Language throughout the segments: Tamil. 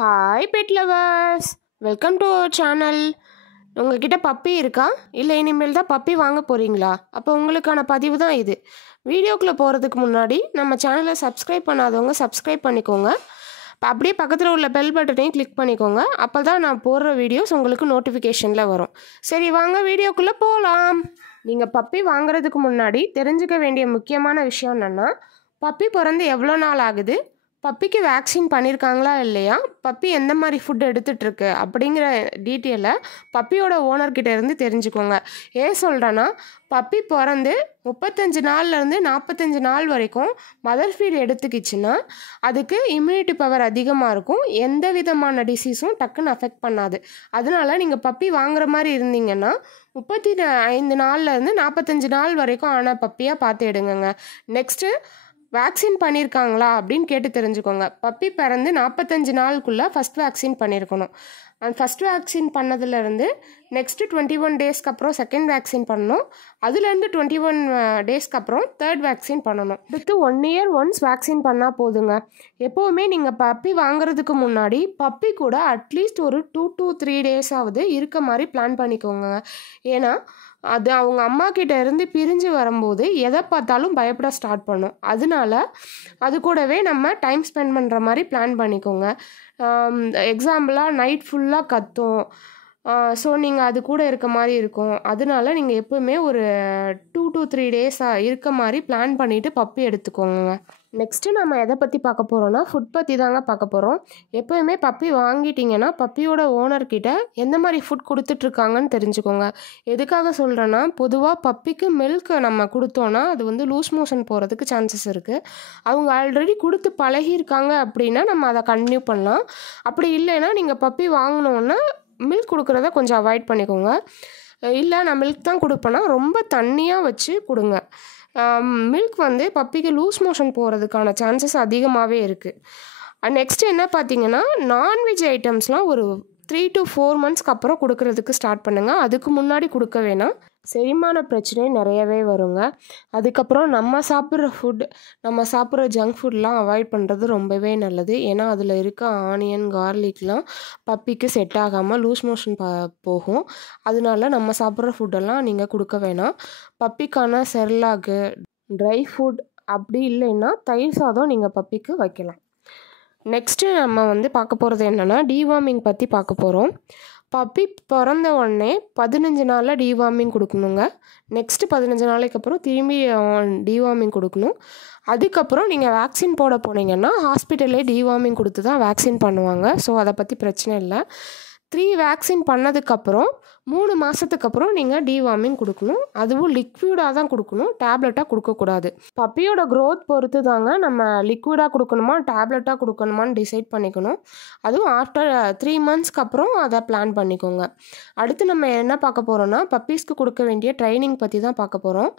Hi pet lovers, welcome to our channel. உங்ககிட்ட பப்பி இருக்கா, இல்லை இனிமேல் தான் பப்பி வாங்க போகிறீங்களா? அப்போ உங்களுக்கான பதிவு தான் இது. வீடியோக்குள்ளே போகிறதுக்கு முன்னாடி நம்ம சேனலை சப்ஸ்கிரைப் பண்ணாதவங்க சப்ஸ்கிரைப் பண்ணிக்கோங்க. அப்படியே பக்கத்தில் உள்ள பெல் பட்டனையும் கிளிக் பண்ணிக்கோங்க. அப்போ தான் நான் போடுற வீடியோஸ் உங்களுக்கு நோட்டிஃபிகேஷனில் வரும். சரி, வாங்க வீடியோக்குள்ளே போகலாம். நீங்கள் பப்பி வாங்குறதுக்கு முன்னாடி தெரிஞ்சுக்க வேண்டிய முக்கியமான விஷயம் என்னென்னா, பப்பி பிறந்து எவ்வளோ நாள் ஆகுது, பப்பிக்கு வேக்சின் பண்ணியிருக்காங்களா இல்லையா, பப்பி எந்த மாதிரி ஃபுட் எடுத்துகிட்ருக்கு அப்படிங்கிற டீட்டெயிலை பப்பியோட ஓனர்கிட்ட இருந்து தெரிஞ்சுக்கோங்க. ஏன் சொல்கிறேன்னா, பப்பி பிறந்து 35 நாள்லேருந்து 45 நாள் வரைக்கும் மதர் ஃபீட் எடுத்துக்கிச்சுன்னா அதுக்கு இம்யூனிட்டி பவர் அதிகமாக இருக்கும். எந்த விதமான டிசீஸும் டக்குன்னு அஃபெக்ட் பண்ணாது. அதனால நீங்கள் பப்பி வாங்குற மாதிரி இருந்தீங்கன்னா 35 நாள்லேருந்து 45 நாள் வரைக்கும் ஆன பப்பியாக பார்த்து எடுங்கங்க. நெக்ஸ்ட்டு, வேக்சின் பண்ணியிருக்காங்களா அப்படின்னு கேட்டு தெரிஞ்சுக்கோங்க. பப்பி பிறந்து 45 நாளுக்குள்ளே ஃபஸ்ட் வேக்சின் பண்ணியிருக்கணும். அந்த ஃபஸ்ட் வேக்சின் பண்ணதுலேருந்து நெக்ஸ்ட்டு 21 டேஸ்க்கு அப்புறம் செகண்ட் வேக்சின் பண்ணணும். அதுலேருந்து 21 டேஸ்க்கு அப்புறம் தேர்ட் வேக்சின் பண்ணணும். அடுத்து 1 இயர் ஒன்ஸ் வேக்சின் பண்ணால் போதுங்க. எப்போவுமே நீங்கள் பப்பி வாங்குறதுக்கு முன்னாடி பப்பி கூட அட்லீஸ்ட் ஒரு 2 to 3 டேஸாவது இருக்க மாதிரி பிளான் பண்ணிக்கோங்க. ஏன்னா அது அவங்க அம்மா கிட்ட இருந்து பிரிஞ்சு வரும்போது எதை பார்த்தாலும் பயப்பட ஸ்டார்ட் பண்ணும். அதனால அது கூடவே நம்ம டைம் ஸ்பெண்ட் பண்ணுற மாதிரி பிளான் பண்ணிக்கோங்க. எக்ஸாம்பிளாக நைட் ஃபுல்லாக கத்தும். ஸோ நீங்கள் அது கூட இருக்க மாதிரி இருக்கும். அதனால நீங்கள் எப்போவுமே ஒரு 2 to 3 டேஸாக இருக்க மாதிரி பிளான் பண்ணிவிட்டு பப்பி எடுத்துக்கோங்க. நெக்ஸ்ட்டு நம்ம எதை பற்றி பார்க்க போகிறோன்னா, ஃபுட் பற்றி தாங்க பார்க்க போகிறோம். எப்போயுமே பப்பி வாங்கிட்டிங்கன்னா பப்பியோட ஓனர்கிட்ட எந்த மாதிரி ஃபுட் கொடுத்துட்ருக்காங்கன்னு தெரிஞ்சுக்கோங்க. எதுக்காக சொல்கிறேன்னா, பொதுவாக பப்பிக்கு மில்க் நம்ம கொடுத்தோன்னா அது லூஸ் மோஷன் போகிறதுக்கு சான்சஸ் இருக்குது. அவங்க ஆல்ரெடி கொடுத்து பழகியிருக்காங்க அப்படின்னா நம்ம அதை கன்டினியூ பண்ணலாம். அப்படி இல்லைன்னா நீங்கள் பப்பி வாங்கினோன்னா மில்க் கொடுக்குறத கொஞ்சம் அவாய்ட் பண்ணிக்கோங்க. இல்லை நான் மில்க் தான் கொடுப்பேன்னா ரொம்ப தண்ணியாக வச்சு கொடுங்க. மில்க் பப்பிக்கு லூஸ் மோஷன் போகிறதுக்கான சான்சஸ் அதிகமாகவே இருக்குது. நெக்ஸ்ட்டு என்ன பார்த்தீங்கன்னா, நான்வெஜ் ஐட்டம்ஸ்லாம் ஒரு 3 to 4 மந்த்ஸ்க்கு அப்புறம் கொடுக்கறதுக்கு ஸ்டார்ட் பண்ணுங்கள். அதுக்கு முன்னாடி கொடுக்க வேணாம். செரிமான பிரச்சனை நிறையவே வருங்க. அதுக்கப்புறம் நம்ம சாப்பிட்ற ஜங்க் ஃபுட்லாம் அவாய்ட் பண்ணுறது ரொம்பவே நல்லது. ஏன்னா அதில் இருக்க ஆனியன், கார்லிக்லாம் பப்பிக்கு செட் ஆகாமல் லூஸ் மோஷன் போகும். அதனால நம்ம சாப்பிட்ற ஃபுட்டெல்லாம் நீங்கள் கொடுக்க வேணாம். பப்பிக்கான செர்லாக்கு, ட்ரை ஃபுட், அப்படி இல்லைன்னா தயிர் சாதம் நீங்கள் பப்பிக்கு வைக்கலாம். நெக்ஸ்ட்டு நம்ம பார்க்க போகிறது என்னென்னா, டீவார்மிங் பற்றி பார்க்க போகிறோம். பப்பி பிறந்த உடனே 15 நாளில் டீவார்மிங் கொடுக்கணுங்க. நெக்ஸ்ட்டு 15 நாளைக்கு அப்புறம் திரும்பி டீவார்மிங் கொடுக்கணும். அதுக்கப்புறம் நீங்கள் வேக்சின் போட போனீங்கன்னா ஹாஸ்பிட்டல்லே டீவார்மிங் கொடுத்து தான் வேக்சின் பண்ணுவாங்க. ஸோ அதை பற்றி பிரச்சனை இல்லை. 3 வேக்சின் பண்ணதுக்கப்புறம் 3 மாதத்துக்கு அப்புறம் நீங்கள் டீவார்மிங் கொடுக்கணும். அதுவும் லிக்விடாக தான் கொடுக்கணும், டேப்லெட்டாக கொடுக்கக்கூடாது. பப்பியோட க்ரோத் பொறுத்து தாங்க நம்ம லிக்விடாக கொடுக்கணுமா டேப்லெட்டாக கொடுக்கணுமான்னு டிசைட் பண்ணிக்கணும். அதுவும் ஆஃப்டர் 3 மந்த்ஸ்க்கு அப்புறம் அதை பிளான் பண்ணிக்கோங்க. அடுத்து நம்ம என்ன பார்க்க போகிறோன்னா, பப்பீஸ்க்கு கொடுக்க வேண்டிய ட்ரைனிங் பற்றி தான் பார்க்க போகிறோம்.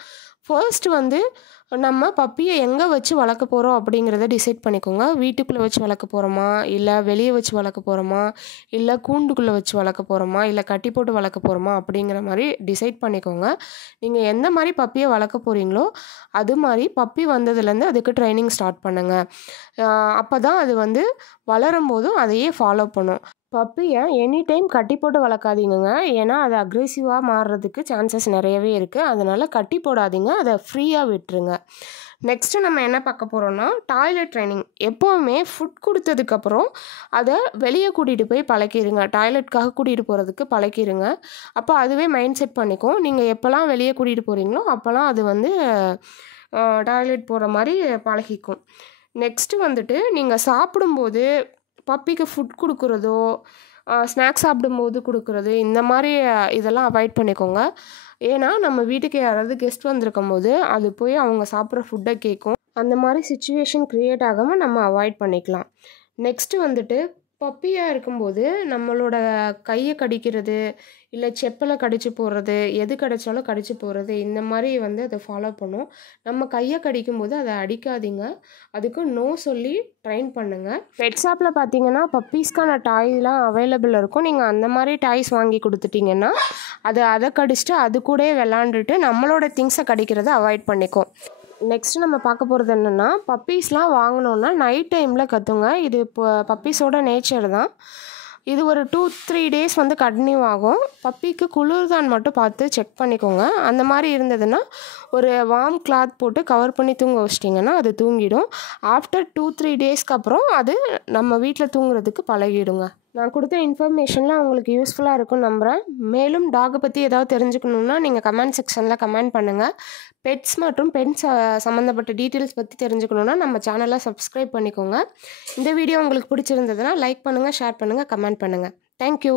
ஃபர்ஸ்ட் நம்ம பப்பியை எங்கே வச்சு வளர்க்க போகிறோம் அப்படிங்கிறத டிசைட் பண்ணிக்கோங்க. வீட்டுக்குள்ளே வச்சு வளர்க்க போகிறோமா, இல்லை வெளியே வச்சு வளர்க்க போகிறோமா, இல்லை கூண்டுக்குள்ளே வச்சு வளர்க்க போகிறோமா, இல்லை கட்டி போட்டு வளர்க்க போகிறோமா அப்படிங்கிற மாதிரி டிசைட் பண்ணிக்கோங்க. நீங்கள் எந்த மாதிரி பப்பியை வளர்க்க போகிறீங்களோ அது மாதிரி பப்பி வந்ததுலேருந்து அதுக்கு ட்ரைனிங் ஸ்டார்ட் பண்ணுங்கள். அப்போ தான் அது வளரும்போதும் அதையே ஃபாலோ பண்ணும். பப்பியை எனி டைம் கட்டி போட்டு வளர்க்காதீங்க. ஏன்னா அது அக்ரெசிவாக மாறுறதுக்கு சான்சஸ் நிறையவே இருக்குது. அதனால் கட்டி போடாதீங்க, அதை ஃப்ரீயாக விட்டுருங்க. நெக்ஸ்ட்டு நம்ம என்ன பார்க்க போகிறோன்னா, டாய்லெட் ட்ரைனிங். எப்போவுமே ஃபுட் கொடுத்ததுக்கப்புறம் அதை வெளியே கூட்டிகிட்டு போய் பழக்கிடுங்க. டாய்லெட்காக கூட்டிகிட்டு போகிறதுக்கு பழக்கிடுங்க. அப்போ அதுவே மைண்ட் செட் பண்ணிக்கும். நீங்கள் எப்போல்லாம் வெளியே கூட்டிகிட்டு போகிறீங்களோ அப்போல்லாம் அது டாய்லெட் போகிற மாதிரி பழகிக்கும். நெக்ஸ்ட்டு நீங்கள் சாப்பிடும்போது பப்பிக்கு ஃபுட் கொடுக்குறதோ, ஸ்நாக்ஸ் சாப்பிடும்போது கொடுக்குறது, இந்த மாதிரி இதெல்லாம் அவாய்ட் பண்ணிக்கோங்க. ஏன்னா நம்ம வீட்டுக்கு யாராவது கெஸ்ட் வந்திருக்கும் போது அது போய் அவங்க சாப்பிட்ற ஃபுட்டை கேட்கும். அந்த மாதிரி சிச்சுவேஷன் க்ரியேட் ஆகாமல் நம்ம அவாய்ட் பண்ணிக்கலாம். நெக்ஸ்ட்டு பப்பியாக இருக்கும்போது நம்மளோட கையை கடிக்கிறது, இல்லை செப்பலை கடிச்சு போடுறது, எது கடிச்சாலும் கடிச்சு போடுறது, இந்த மாதிரி அதை ஃபாலோ பண்ணும். நம்ம கையை கடிக்கும்போது அதை அடிக்காதீங்க. அதுக்கு நோ சொல்லி ட்ரைன் பண்ணுங்கள். பெட் ஷாப்பில் பார்த்தீங்கன்னா பப்பீஸ்க்கான டாய்லாம் அவைலபிள் இருக்கும். நீங்கள் அந்த மாதிரி டாய்ஸ் வாங்கி கொடுத்துட்டிங்கன்னா அதை கடிச்சிட்டு அது கூட விளாண்டுட்டு நம்மளோட திங்ஸை கடிக்கிறத அவாய்ட் பண்ணிக்கும். நெக்ஸ்ட்டு நம்ம பார்க்க போகிறது என்னென்னா, பப்பீஸ்லாம் வாங்கினோன்னா நைட் டைமில் கத்துங்க. இது இப்போ பப்பீஸோட நேச்சர் தான். இது ஒரு 2-3 டேஸ் வந்து கண்டினியூ ஆகும். பப்பிக்கு குளிர்தான் மட்டும் பார்த்து செக் பண்ணிக்கோங்க. அந்த மாதிரி இருந்ததுன்னா ஒரு வார்ம் கிளாத் போட்டு கவர் பண்ணி தூங்க வச்சிட்டிங்கன்னா அது தூங்கிடும். ஆஃப்டர் 2-3 டேஸ்க்கு அப்புறம் அது நம்ம வீட்டில் தூங்குறதுக்கு பழகிடுங்க. நான் கொடுத்த இன்ஃபர்மேஷன்லாம் உங்களுக்கு யூஸ்ஃபுல்லாக இருக்கும்னு நம்புகிறேன். மேலும் டாகை பற்றி ஏதாவது தெரிஞ்சுக்கணுன்னா நீங்கள் கமெண்ட் செக்ஷனில் கமெண்ட் பண்ணுங்கள். பெட்ஸ் மற்றும் பெட்ஸ் சம்மந்தப்பட்ட டீட்டெயில்ஸ் பற்றி தெரிஞ்சுக்கணுன்னா நம்ம சேனலை சப்ஸ்கிரைப் பண்ணிக்கோங்க. இந்த வீடியோ உங்களுக்கு பிடிச்சிருந்ததுன்னா லைக் பண்ணுங்கள், ஷேர் பண்ணுங்கள், கமெண்ட் பண்ணுங்கள். தேங்க்யூ.